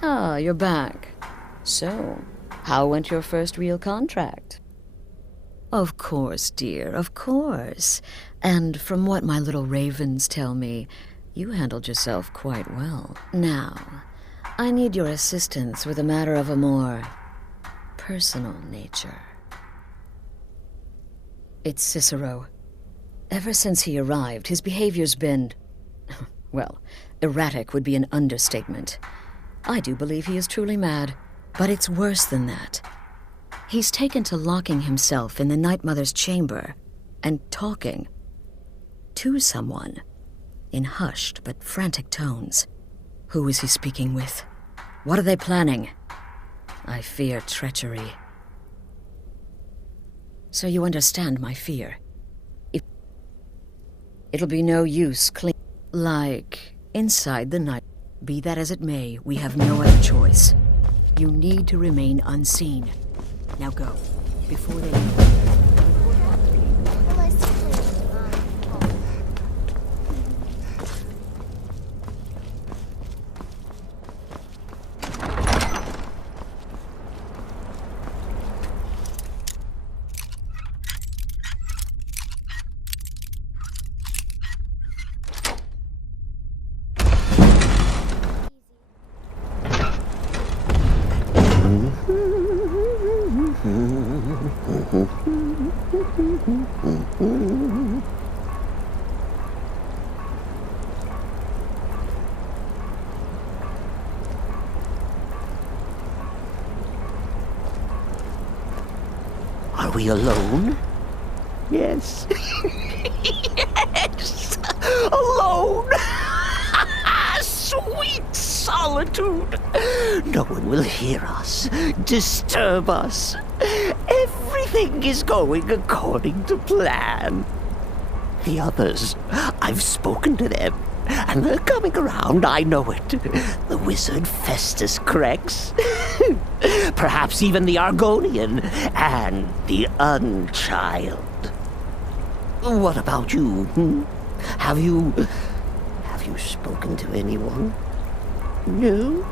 Ah, you're back. So, how went your first real contract? Of course, dear, of course. And from what my little ravens tell me, you handled yourself quite well. Now, I need your assistance with a matter of a more personal nature. It's Cicero. Ever since he arrived, his behavior's been... well, erratic would be an understatement. I do believe he is truly mad, but it's worse than that. He's taken to locking himself in the Night Mother's chamber and talking to someone in hushed but frantic tones. Who is he speaking with? What are they planning? I fear treachery. So you understand my fear. It'll be no use like inside the night. Be that as it may, we have no other choice. You need to remain unseen. Now go, before they... Are we alone? Yes. Yes! Alone! Sweet solitude! No one will hear us, disturb us. Everything is going according to plan. The others, I've spoken to them, and they're coming around, I know it. The wizard Festus Crex, perhaps even the Argonian, and the Unchild. What about you? Have you spoken to anyone? No?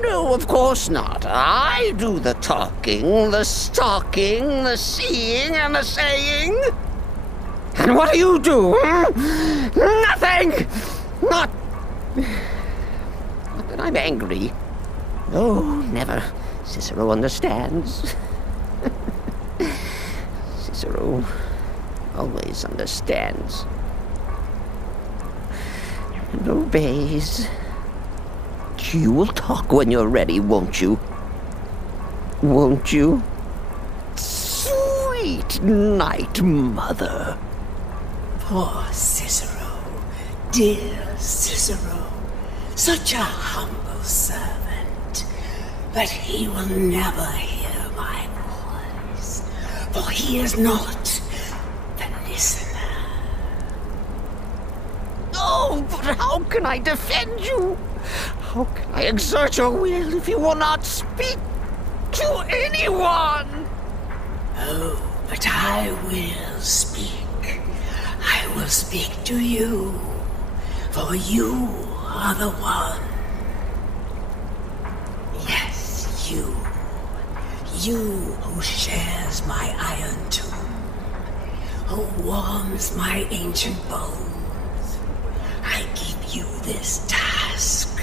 No, of course not. I do the talking, the stalking, the seeing, and the saying. And what do you do? Nothing! Not that I'm angry. Oh, never. Cicero understands. Cicero always understands. And obeys. You will talk when you're ready, won't you? Won't you? Sweet Night Mother. Poor Cicero, dear Cicero, such a humble servant, but he will never hear my voice, for he is not the listener. Oh, but how can I defend you? How can I exert your will if you will not speak to anyone? Oh, but I will speak. I will speak to you, for you are the one. Yes, you. You who shares my iron tomb, who warms my ancient bones. I give you this task.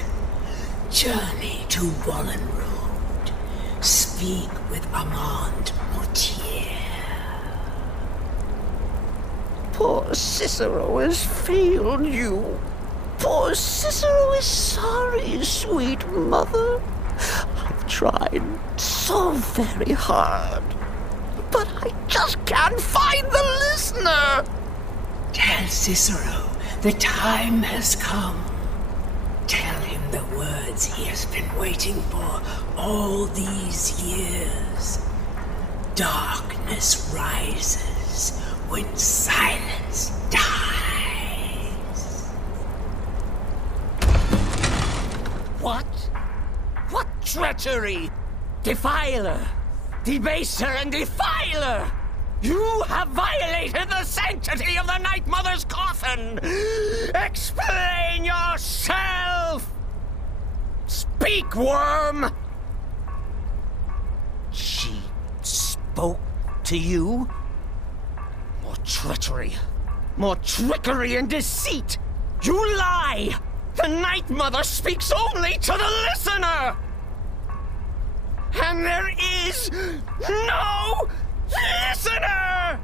Journey to Wallen Road. Speak with Armand Mortier. Poor Cicero has failed you. Poor Cicero is sorry, sweet mother. I've tried so very hard, but I just can't find the listener. Tell Cicero the time has come. Tell him the words he has been waiting for all these years. Darkness rises when silence dies. What? What treachery? Defiler! Debaser and defiler! You have violated the sanctity of the Night Mother's coffin! Explain yourself! Speak worm! She spoke to you? More treachery. More trickery and deceit! You lie! The Night Mother speaks only to the listener! And there is no listener!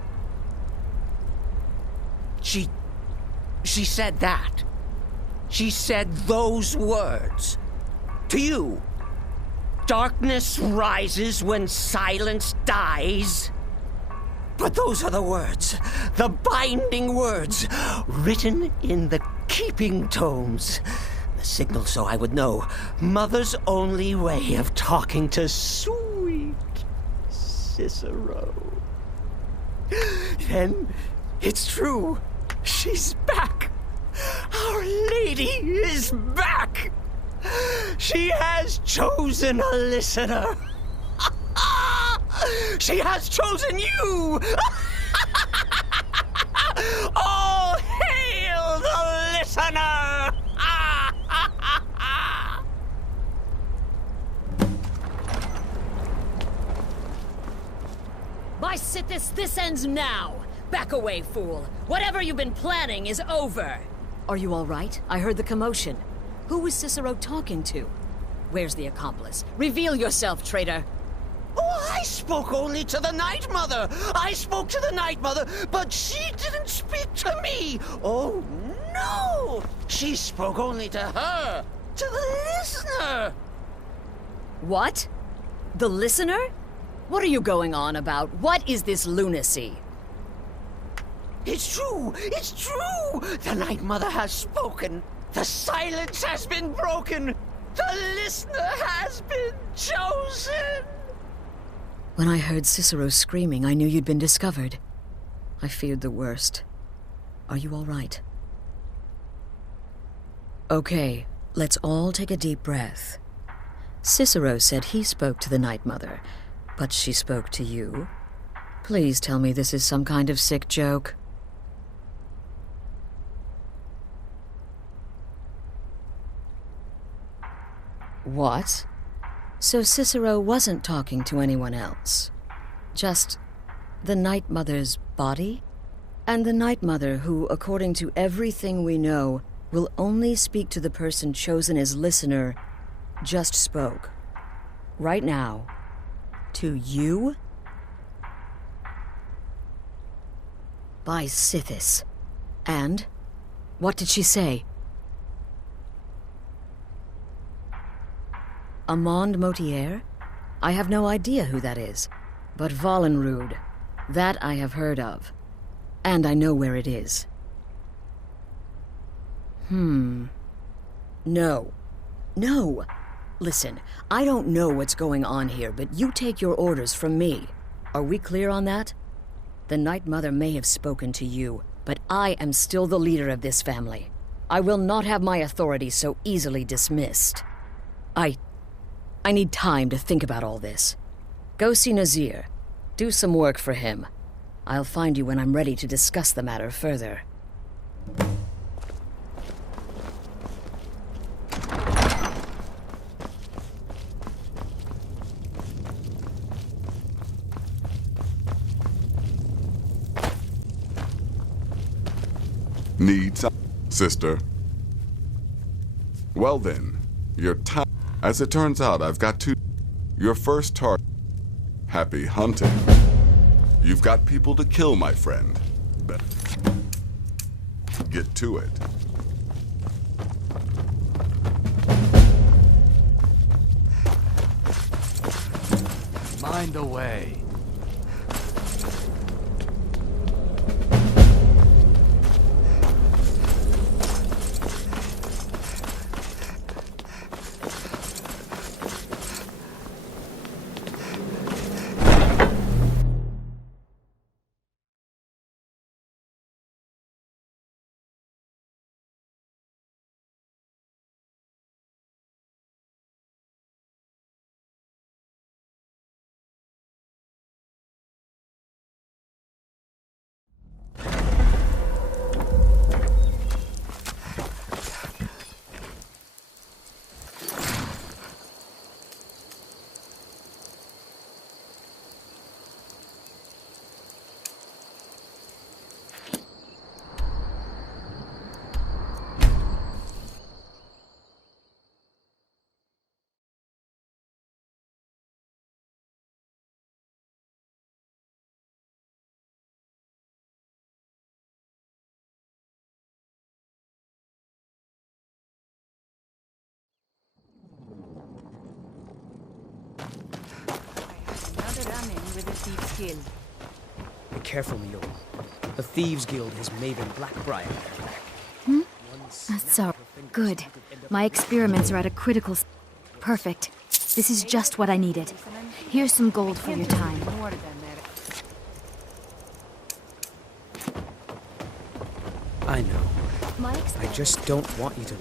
She said that. She said those words. To you. Darkness rises when silence dies. But those are the words, the binding words, written in the keeping tomes. The signal so I would know. Mother's only way of talking to sweet Cicero. Then it's true. She's back. Our Lady is back. She has chosen a listener. She has chosen you! All hail the listener! By Sithis, this ends now! Back away, fool! Whatever you've been planning is over! Are you all right? I heard the commotion. Who was Cicero talking to? Where's the accomplice? Reveal yourself, traitor! Oh, I spoke only to the Night Mother. I spoke to the Night Mother, but she didn't speak to me. Oh, no! She spoke only to her, to the listener. What? The listener? What are you going on about? What is this lunacy? It's true! It's true! The Night Mother has spoken. The silence has been broken. The listener has been chosen. When I heard Cicero screaming, I knew you'd been discovered. I feared the worst. Are you all right? Okay, let's all take a deep breath. Cicero said he spoke to the Night Mother, but she spoke to you. Please tell me this is some kind of sick joke. What? So Cicero wasn't talking to anyone else. Just the Night Mother's body? And the Night Mother who, according to everything we know, will only speak to the person chosen as listener, just spoke. Right now. To you? By Sithis. And? What did she say? Amand Motier? I have no idea who that is. But Valenrud, that I have heard of. And I know where it is. No. No! Listen, I don't know what's going on here, but you take your orders from me. Are we clear on that? The Night Mother may have spoken to you, but I am still the leader of this family. I will not have my authority so easily dismissed. I need time to think about all this. Go see Nazir. Do some work for him. I'll find you when I'm ready to discuss the matter further. Need some, sister. Well then, your time. As it turns out, I've got two. Your first target. Happy hunting. You've got people to kill, my friend. Get to it. Mind the way. with the Thieves Guild. Be careful, Mule. The Thieves Guild has Maven Blackbriar at their back. So, good. My experiments are at a critical... Perfect. This is just what I needed. Here's some gold for your time. I know. My I just don't want you to...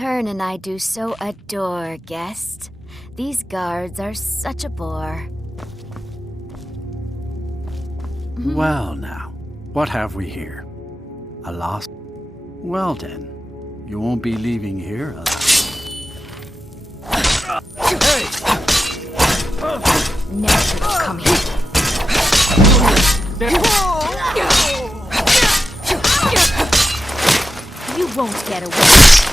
Hearn and I do so adore guests. These guards are such a bore. Well now, what have we here? A lost... Well then, you won't be leaving here alive. Never should have come here. You won't get away.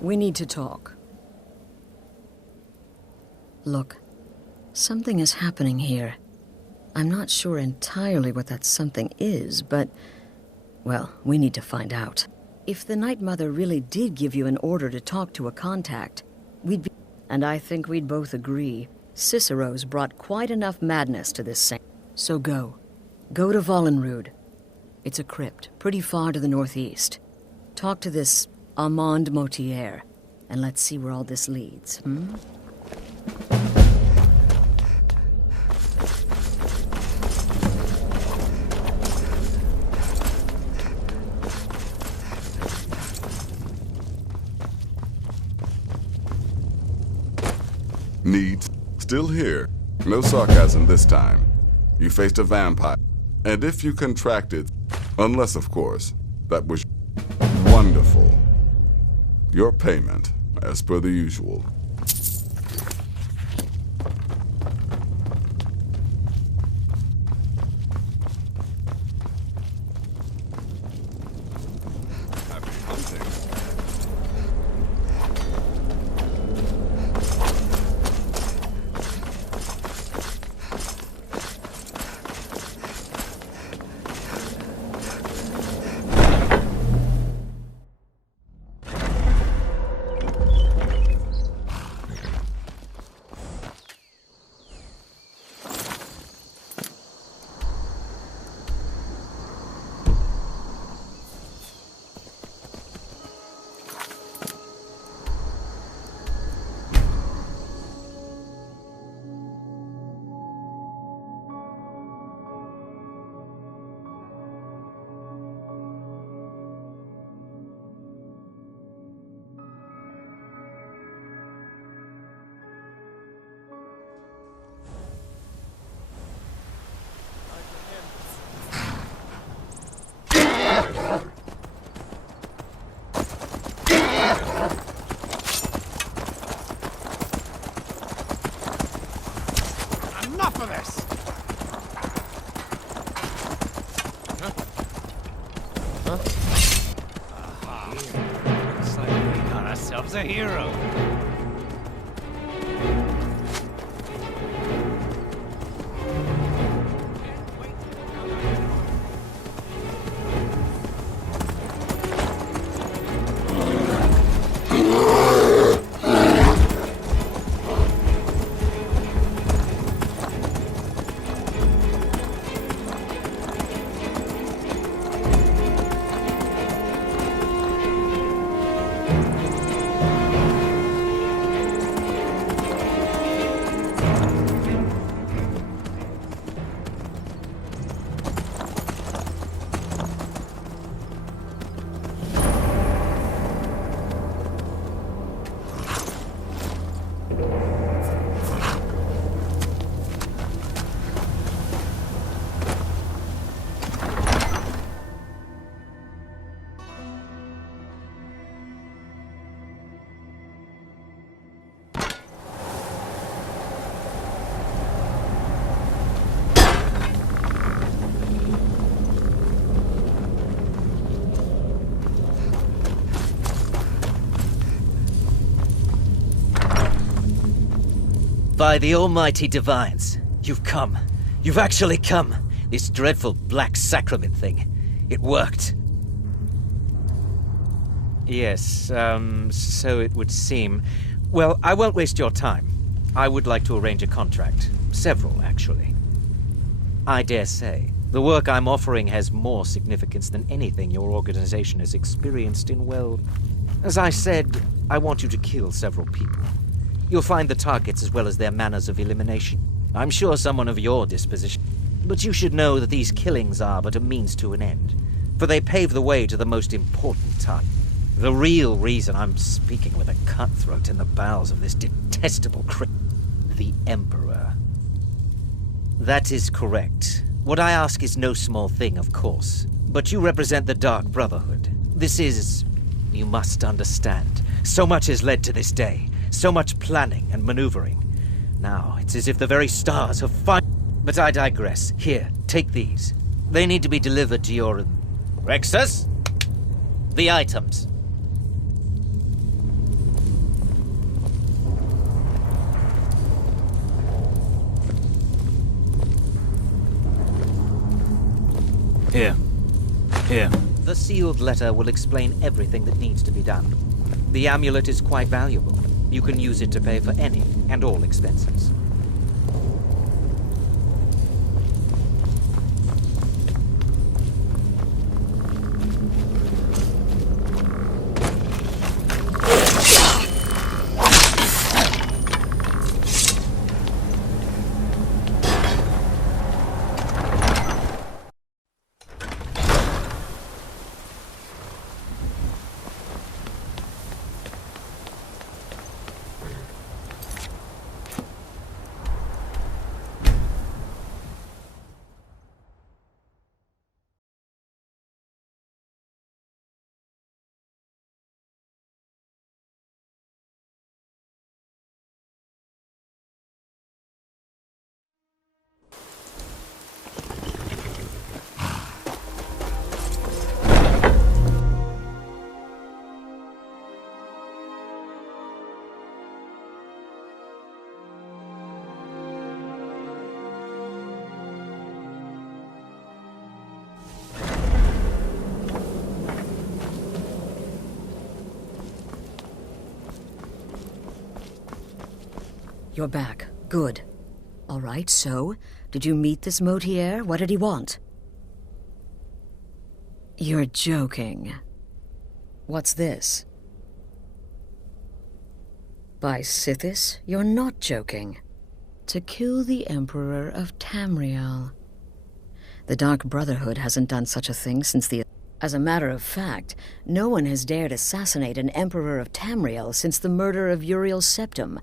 We need to talk. Look, something is happening here. I'm not sure entirely what that something is, but, well, we need to find out. If the Night Mother really did give you an order to talk to a contact, we'd be... And I think we'd both agree, Cicero's brought quite enough madness to this thing. So go. Go to Vollenrud. It's a crypt, pretty far to the northeast. Talk to this Armand Motier, and let's see where all this leads, Needs still here. No sarcasm this time. You faced a vampire, and if you contracted, unless of course, that was wonderful. Your payment, as per the usual. Happy hunting. yourselves a hero. By the almighty divines, you've come. You've actually come. This dreadful black sacrament thing. It worked. Yes, so it would seem. Well, I won't waste your time. I would like to arrange a contract. Several, actually. I dare say, the work I'm offering has more significance than anything your organization has experienced in, well... As I said, I want you to kill several people. You'll find the targets as well as their manners of elimination. I'm sure someone of your disposition. But you should know that these killings are but a means to an end, for they pave the way to the most important target. The real reason I'm speaking with a cutthroat in the bowels of this detestable the Emperor. That is correct. What I ask is no small thing, of course. But you represent the Dark Brotherhood. This is... You must understand. So much has led to this day. So much planning and maneuvering. Now, it's as if the very stars have But I digress. Here, take these. They need to be delivered to your... Rexus? The items. Here. Here. The sealed letter will explain everything that needs to be done. The amulet is quite valuable. You can use it to pay for any and all expenses. You're back. Good. All right, so, did you meet this Motier? What did he want? You're joking. What's this? By Sithis, you're not joking. To kill the Emperor of Tamriel. The Dark Brotherhood hasn't done such a thing since the... As a matter of fact, no one has dared assassinate an Emperor of Tamriel since the murder of Uriel Septim,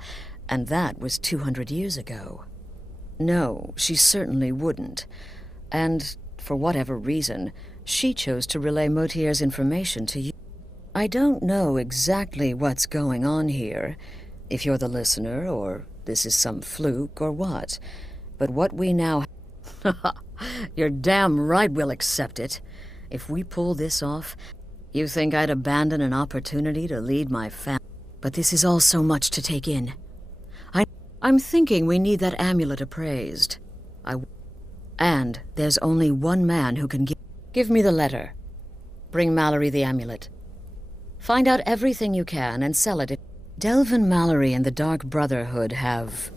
and that was 200 years ago. No, she certainly wouldn't. And, for whatever reason, she chose to relay Motier's information to you. I don't know exactly what's going on here, if you're the listener, or this is some fluke, or what. But what we now... You're damn right we'll accept it. If we pull this off, you think I'd abandon an opportunity to lead my family? but this is all so much to take in. I'm thinking we need that amulet appraised. And there's only one man who can give me the letter. Bring Mallory the amulet. Find out everything you can and sell it. Delvin Mallory and the Dark Brotherhood have...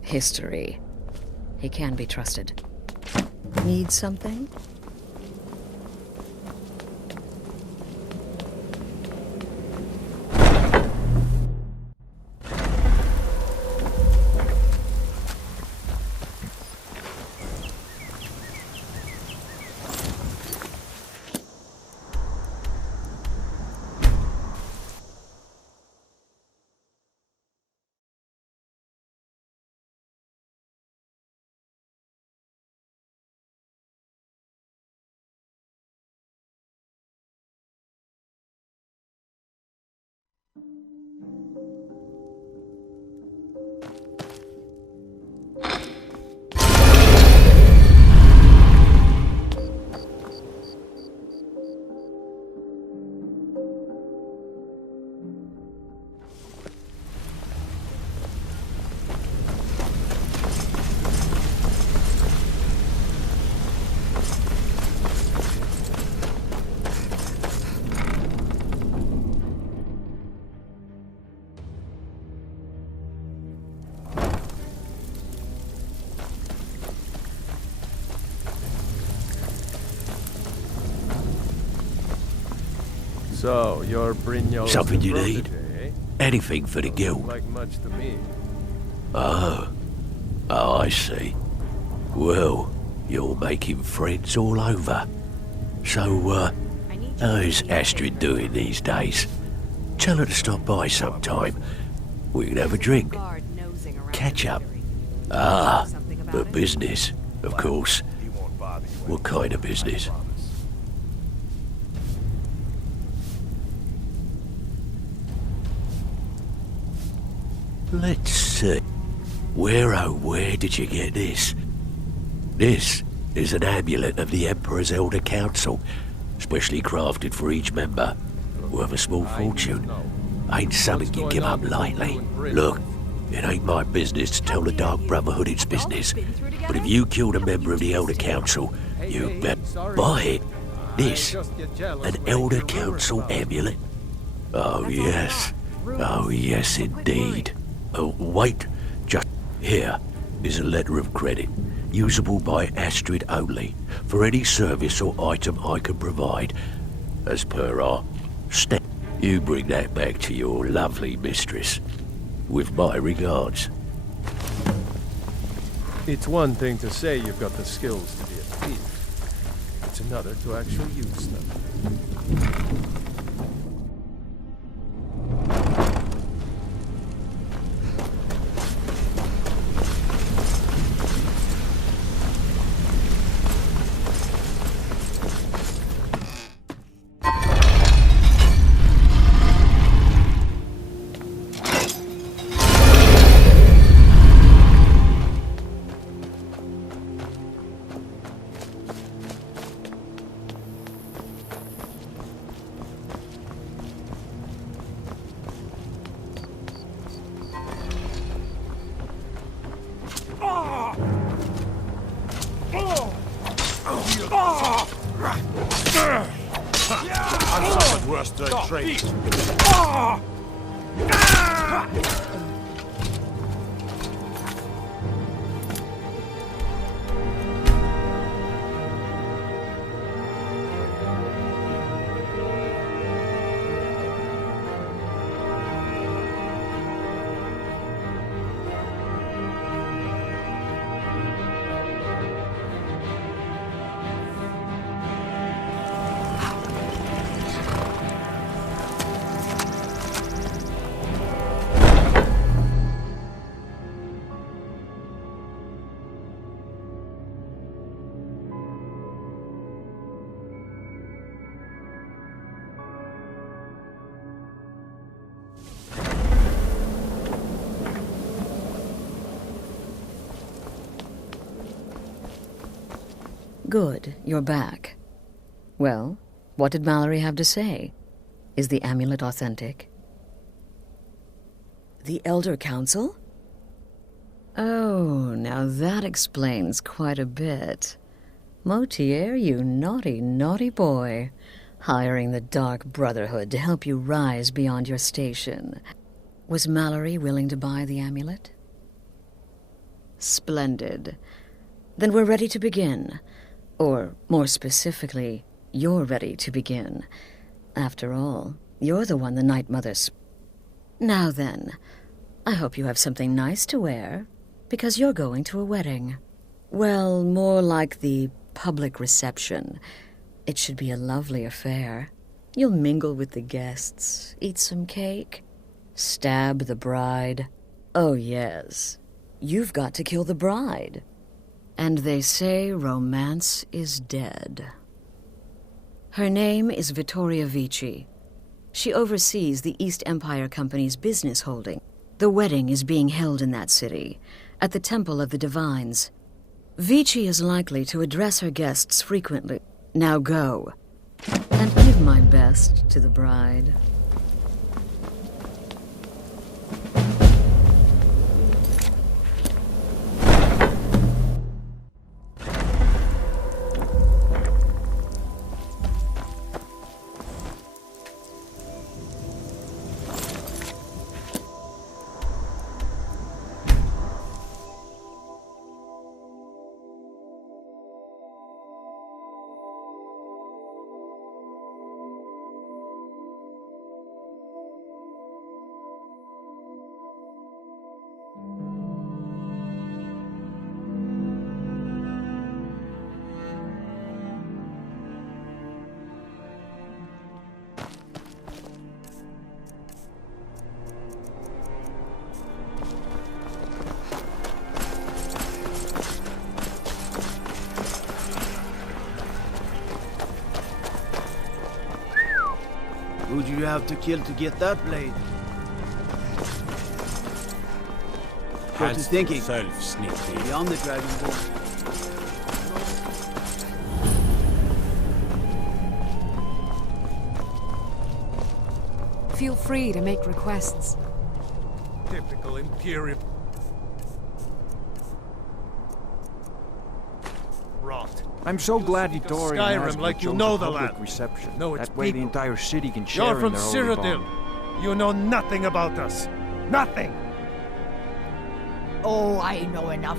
history. He can be trusted. Need something? So, you're Brigno's Something you protege, need? eh? Anything for the guild. Like much to me. Oh, I see. Well, you're making friends all over. So, how's Astrid doing these days? Tell her to stop by sometime. We can have a drink. Catch up. Ah, but business, of course. What kind of business? Let's see. Where did you get this? This is an amulet of the Emperor's Elder Council, specially crafted for each member. Worth a small fortune. Ain't something you give up lightly. Look, it ain't my business to tell the Dark Brotherhood its business, but if you killed a member of the Elder Council, you better buy it. This, an Elder Council amulet? Oh yes. Oh yes indeed. Oh, wait, just here is a letter of credit, usable by Astrid only, for any service or item I can provide, as per our step. You bring that back to your lovely mistress, with my regards. It's one thing to say you've got the skills to be a thief. It's another to actually use them. Good, you're back. Well, what did Mallory have to say? Is the amulet authentic? The Elder Council? Oh, now that explains quite a bit. Motier, you naughty, naughty boy. Hiring the Dark Brotherhood to help you rise beyond your station. Was Mallory willing to buy the amulet? Splendid. Then we're ready to begin. Or, more specifically, you're ready to begin. After all, you're the one the Night Mother Now then, I hope you have something nice to wear, because you're going to a wedding. Well, more like the public reception. It should be a lovely affair. You'll mingle with the guests, eat some cake, stab the bride. Oh, yes. You've got to kill the bride. And they say romance is dead. Her name is Vittoria Vici. She oversees the East Empire Company's business holding. The wedding is being held in that city, at the Temple of the Divines. Vici is likely to address her guests frequently. Now go, and give my best to the bride. Who'd you have to kill to get that blade? What is thinking? Yourself, sneaky. Maybe I'm the Dragonborn. Feel free to make requests. Typical Imperial. Rot. I'm so glad Vittoria Skyrim like you know the land. Reception. No, it's that way the people. entire city can share You're in from their holy Cyrodiil. bond. You know nothing about us. Nothing. Oh, I know enough.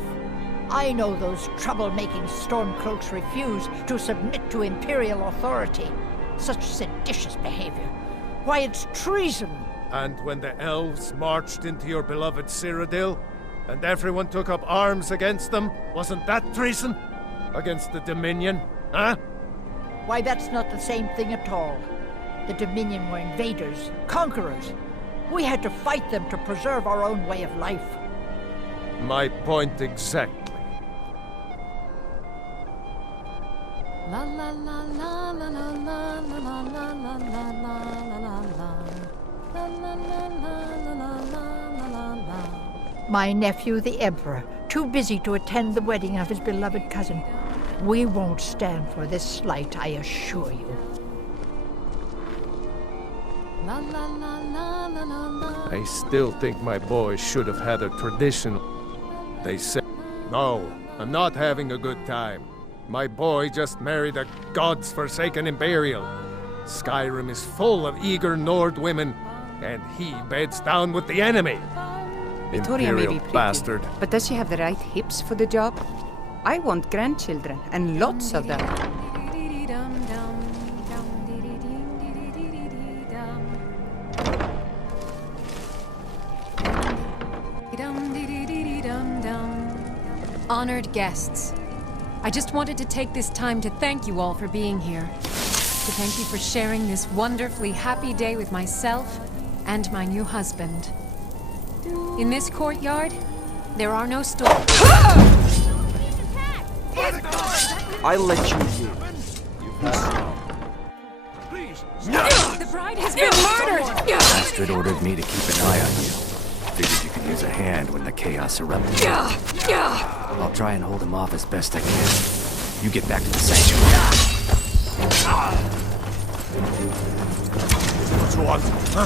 I know those trouble-making Stormcloaks refuse to submit to Imperial authority. Such seditious behavior. Why, it's treason. And when the elves marched into your beloved Cyrodiil, and everyone took up arms against them, wasn't that treason? Against the Dominion, huh? Why, that's not the same thing at all. The Dominion were invaders, conquerors. We had to fight them to preserve our own way of life. My point exactly. La la la la la la la la la la la la la. My nephew, the Emperor, too busy to attend the wedding of his beloved cousin. We won't stand for this slight, I assure you. I still think my boy should have had a traditional. They said, no, I'm not having a good time. My boy just married a god's-forsaken Imperial. Skyrim is full of eager Nord women, and he beds down with the enemy. Vittoria may be Imperial pretty, bastard. but does she have the right hips for the job? I want grandchildren, and lots of them. Honored guests, I just wanted to take this time to thank you all for being here. To thank you for sharing this wonderfully happy day with myself and my new husband. In this courtyard, there are no stores. I let you in. The bride has been murdered! Astrid ordered me to keep an eye on you. Figured you could use a hand when the chaos erupted. I'll try and hold him off as best I can. You get back to the sanctuary. What you want, huh?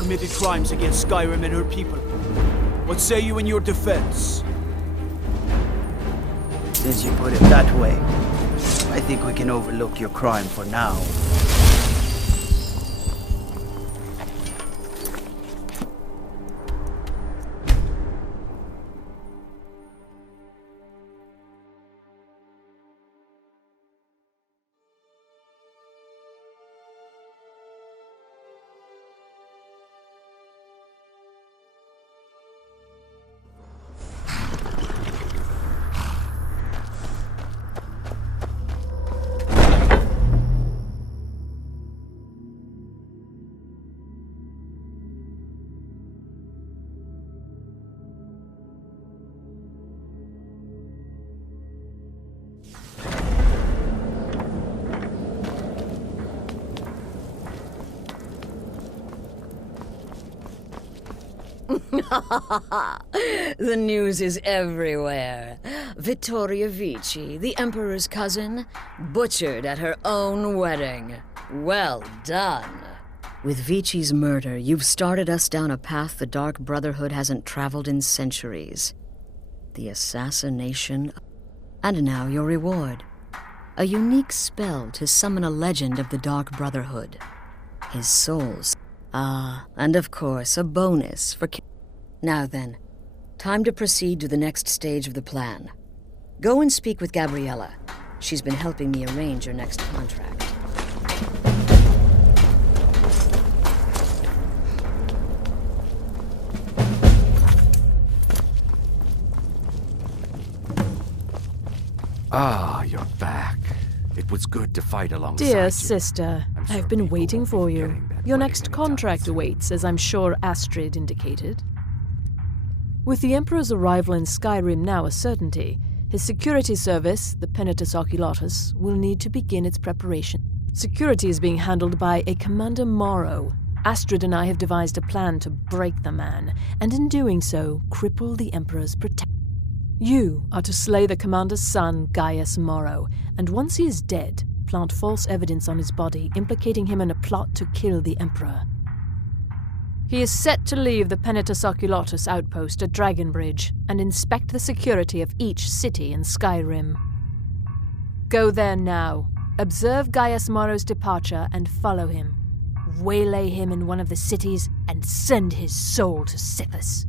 committed crimes against Skyrim and her people. What say you in your defense? Since you put it that way, I think we can overlook your crime for now. The news is everywhere. Vittoria Vici, the Emperor's cousin, butchered at her own wedding. Well done. With Vici's murder, you've started us down a path the Dark Brotherhood hasn't traveled in centuries. The assassination, and now your reward. A unique spell to summon a legend of the Dark Brotherhood. His soul's. And of course, a bonus for... Now then, time to proceed to the next stage of the plan. Go and speak with Gabriella. She's been helping me arrange your next contract. Ah, you're back. It was good to fight alongside you. Dear sister, I've been waiting for you. Your next contract awaits, as I'm sure Astrid indicated. With the Emperor's arrival in Skyrim now a certainty, his security service, the Penitus Oculatus, will need to begin its preparation. Security is being handled by a Commander Morrow. Astrid and I have devised a plan to break the man, and in doing so, cripple the Emperor's protection. You are to slay the Commander's son, Gaius Morrow, and once he is dead, plant false evidence on his body, implicating him in a plot to kill the Emperor. He is set to leave the Penitus Oculatus outpost at Dragonbridge and inspect the security of each city in Skyrim. Go there now, observe Gaius Morrow's departure and follow him. Waylay him in one of the cities and send his soul to Sithis.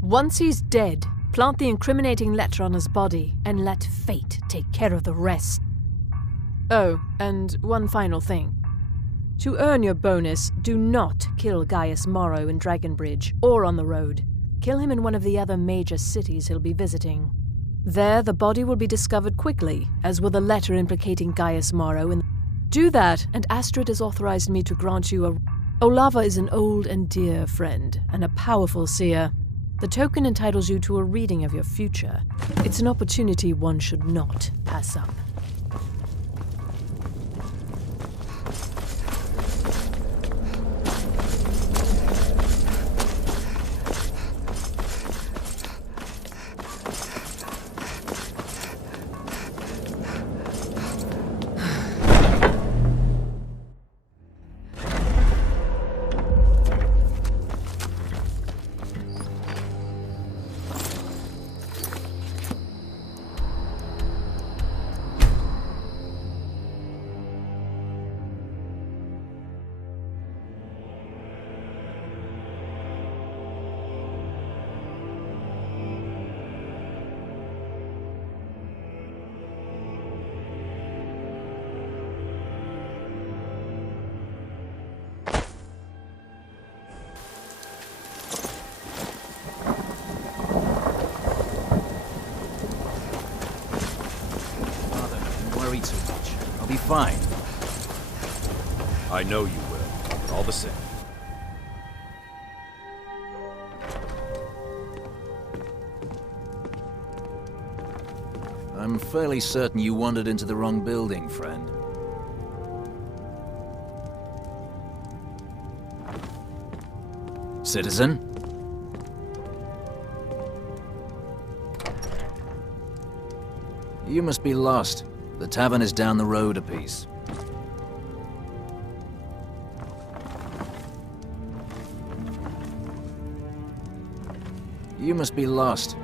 Once he's dead, plant the incriminating letter on his body and let fate take care of the rest. Oh, and one final thing. To earn your bonus, do not kill Gaius Morrow in Dragonbridge or on the road. Kill him in one of the other major cities he'll be visiting. There, the body will be discovered quickly, as will the letter implicating Gaius Morrow. Do that, and Astrid has authorized me to grant you a... Olava is an old and dear friend, and a powerful seer. The token entitles you to a reading of your future. It's an opportunity one should not pass up. Too much. I'll be fine. I know you will. All the same. I'm fairly certain you wandered into the wrong building, friend. Citizen? You must be lost. The tavern is down the road a piece. You must be lost.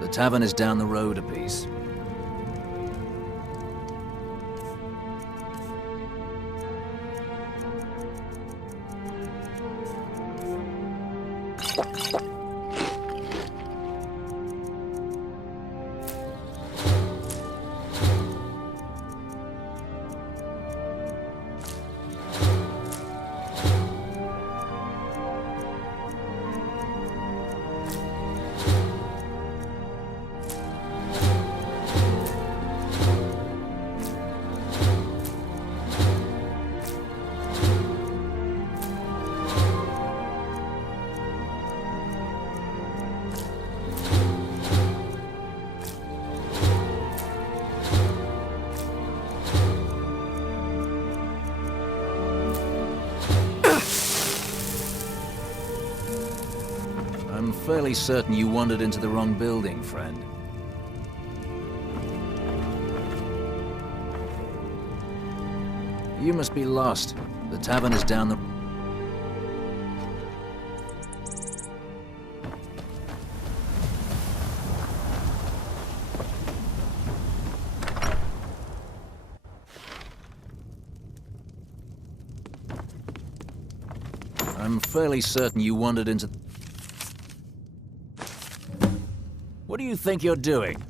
The tavern is down the road a piece. I'm fairly certain you wandered into the wrong building, friend. You must be lost. The tavern is down the... I'm fairly certain you wandered into... What do you think you're doing?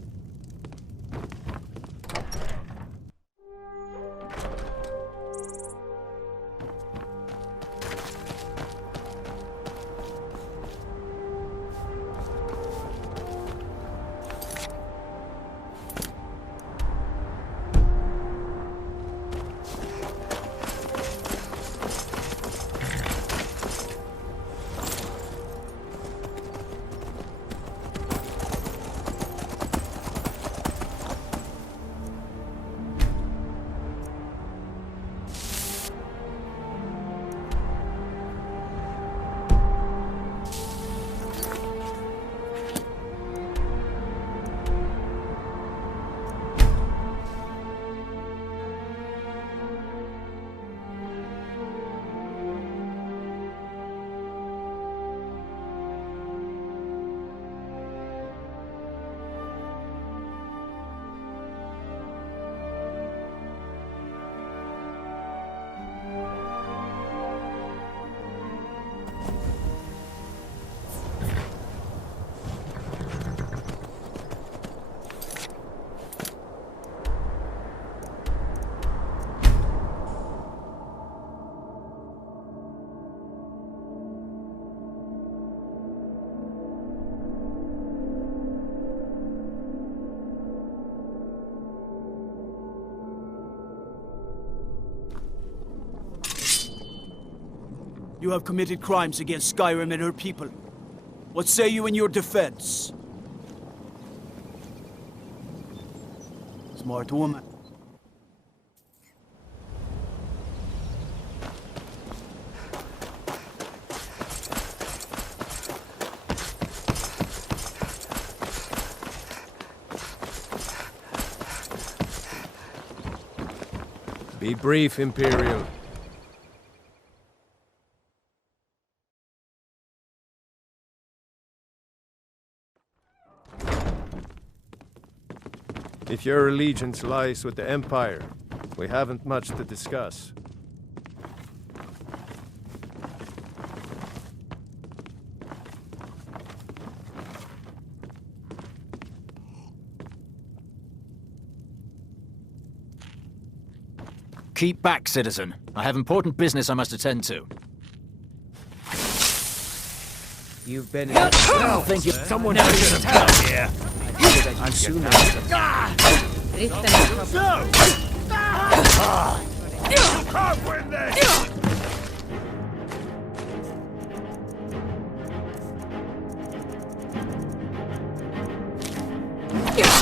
You have committed crimes against Skyrim and her people. What say you in your defense? Smart woman. Be brief, Imperial. If your allegiance lies with the Empire, we haven't much to discuss. Keep back, citizen. I have important business I must attend to. You've been... I think you... Someone should have come here. I'm soon No! You can't win this!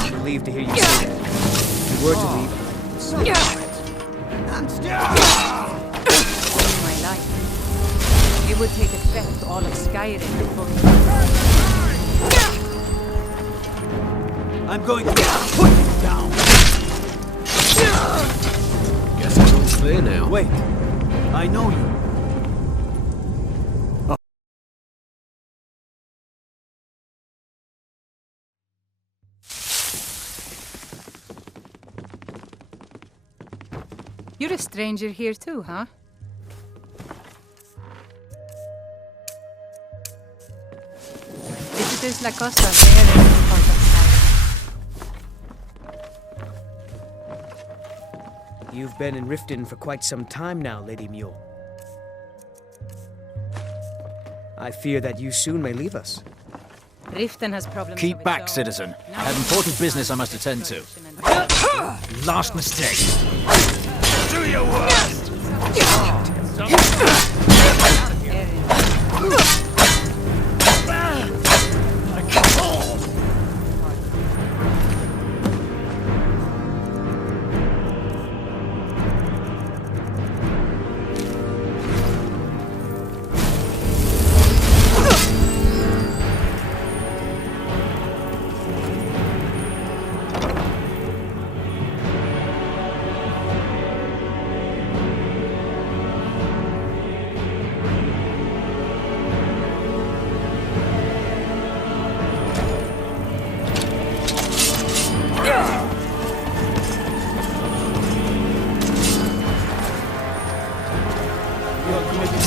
I'm relieved to hear you say that. If you were to leave... In my life, it would take effect all of Skyrim before... I'm going to put you down. Guess it's all clear now. Wait, I know you. You're a stranger here too, huh? Visitors like us are rare in this part of Skyrim. You've been in Riften for quite some time now, Lady Mule. I fear that you soon may leave us. Riften has problems. Keep back, citizen. I have important business I must attend to. Last mistake. Do your worst!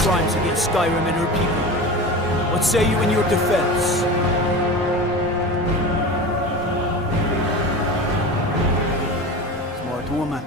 Crimes against Skyrim and her people. What say you in your defense? Smart woman.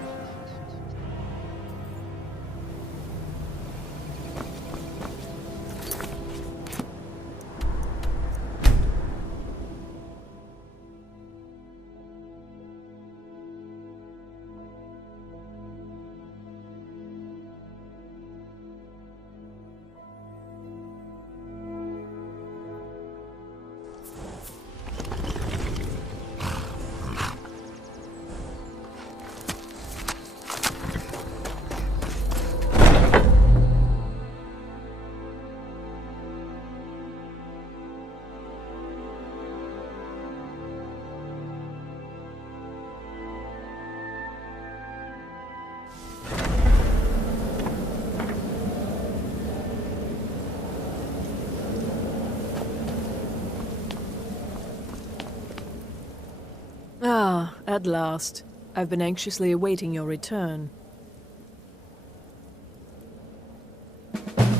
Ah, at last. I've been anxiously awaiting your return.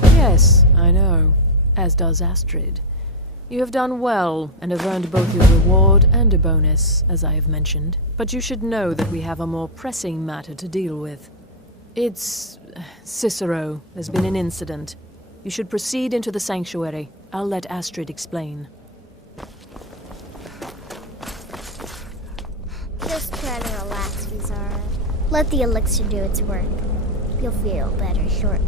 Yes, I know. As does Astrid. You have done well, and have earned both your reward and a bonus, as I have mentioned. But you should know that we have a more pressing matter to deal with. It's... Cicero. There's been an incident. You should proceed into the sanctuary. I'll let Astrid explain. Just try to relax, Vizara. Let the elixir do its work. You'll feel better shortly.